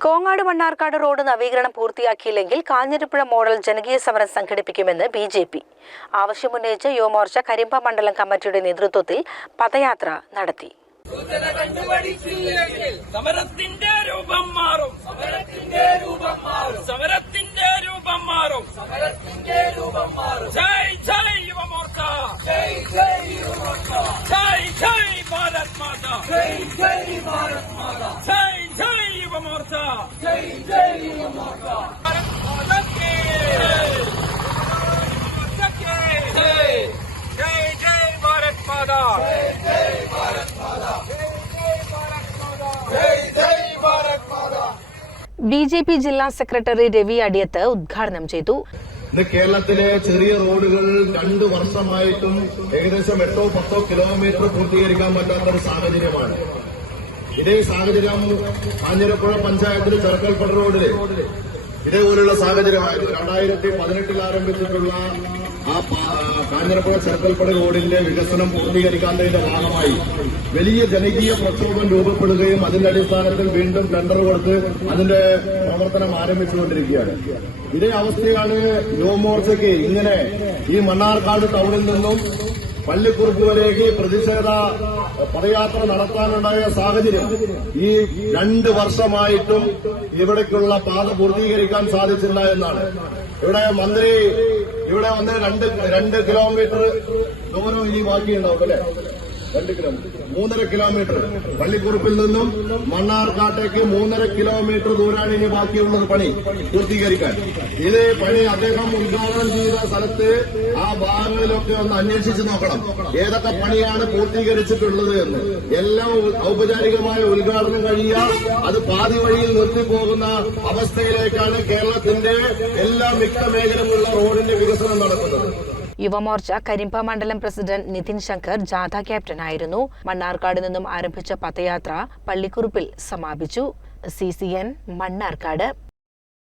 Kongad Mannarkkad road നവീകരണം പൂർത്തിയാക്കിയില്ലെങ്കിൽ Kanjirappuzha model ജനകീയ സമരം സംഘടിപ്പിക്കുമെന്ന് ബിജെപി. ആവശ്യമുന്നയിച്ച് യുവമോർച്ച കരിമ്പ മണ്ഡലം കമ്മിറ്റിയുടെ നേതൃത്വത്തിൽ പദയാത്ര നടത്തി. സമരത്തിന്റെ രൂപം മാറും, സമരത്തിന്റെ രൂപം മാറും, സമരത്തിന്റെ രൂപം മാറും, സമരത്തിന്റെ രൂപം മാറും. ജയ് ജയ് യുവമോർച്ച, ജയ് ജയ് യുവമോർച്ച, ജയ് ജയ് ഭാരത് മാതാ, ജയ് ജയ് ഭാരത് മാതാ, ജയ് ജയ് യുവമോർച്ച, ജയ് ജയ് യുവമോർച്ച. ഭാരത് മാതാ കേ ജയ്, ജയ് ജയ് ഭാരത് മാതാ, ജയ് ജയ് ഭാരത് മാതാ. ബിജെപി ജില്ലാ സെക്രട്ടറി രവി അടിയത്ത് ഉദ്ഘാടനം ചെയ്തു. ഇന്ന് കേരളത്തിലെ ചെറിയ റോഡുകൾ 2 വർഷമായിട്ടും ഏകദേശം 8-10 കിലോമീറ്റർ പൂർത്തീകരിക്കാൻ പറ്റാത്ത ഒരു സാഹചര്യമാണ്. ഇതേ സാഹചര്യം കാഞ്ഞിരപ്പുഴ പഞ്ചായത്തിൽ ചെറുക്കൽപ്പട റോഡില് ഇതേപോലുള്ള സാഹചര്യമായിരുന്നു. 2018 ആരംഭിച്ചിട്ടുള്ള ആ കാഞ്ഞിരപ്പുഴ ചെറുക്കൽപ്പട റോഡിന്റെ വികസനം പൂർത്തീകരിക്കാത്തതിന്റെ ഭാഗമായി വലിയ ജനകീയ പ്രക്ഷോഭം രൂപപ്പെടുകയും അതിന്റെ അടിസ്ഥാനത്തിൽ വീണ്ടും ടെൻഡർ കൊടുത്ത് അതിന്റെ പ്രവർത്തനം ആരംഭിച്ചുകൊണ്ടിരിക്കുകയാണ്. ഇതേ അവസ്ഥയാണ് യുവമോർച്ചയ്ക്ക് ഇങ്ങനെ ഈ മണ്ണാർക്കാട് ടൌണിൽ നിന്നും പള്ളിക്കുറുപ്പ് വരേക്ക് പ്രതിഷേധ പദയാത്ര നടത്താനുണ്ടായ സാഹചര്യം. ഈ 2 വർഷമായിട്ടും ഇവിടേക്കുള്ള പാത പൂർത്തീകരിക്കാൻ സാധിച്ചില്ല എന്നാണ്. ഇവിടെ വന്ന് 2 കിലോമീറ്റർ ദൂരം ഇനി ബാക്കിയുണ്ടാവും അല്ലെ. 2 കിലോമീറ്റർ 3.5 കിലോമീറ്റർ പള്ളിക്കുറുപ്പിൽ നിന്നും മണ്ണാർക്കാട്ടേക്ക് 3.5 കിലോമീറ്റർ ദൂരാണ് ഇനി ബാക്കിയുള്ളത് പണി പൂർത്തീകരിക്കാൻ. ഇത് പണി അദ്ദേഹം ഉദ്ഘാടനം ചെയ്ത സ്ഥലത്ത് ആ ഭാഗങ്ങളിലൊക്കെ ഒന്ന് അന്വേഷിച്ച് നോക്കണം ഏതൊക്കെ പണിയാണ് പൂർത്തീകരിച്ചിട്ടുള്ളത് എന്ന്. എല്ലാം ഔപചാരികമായ ഉദ്ഘാടനം കഴിയുക, അത് പാതി വഴിയിൽ നിർത്തിപ്പോകുന്ന അവസ്ഥയിലേക്കാണ് കേരളത്തിന്റെ എല്ലാ മിക്ക മേഖലകളിലുള്ള റോഡിന്റെ വികസനം നടക്കുന്നത്. യുവമോർച്ച കരിമ്പ മണ്ഡലം പ്രസിഡന്റ് നിതിൻ ശങ്കർ ജാഥ ക്യാപ്റ്റനായിരുന്നു. മണ്ണാർക്കാട് നിന്നും ആരംഭിച്ച പദയാത്ര പള്ളിക്കുറുപ്പിൽ സമാപിച്ചു. CCN മണ്ണാർക്കാട്.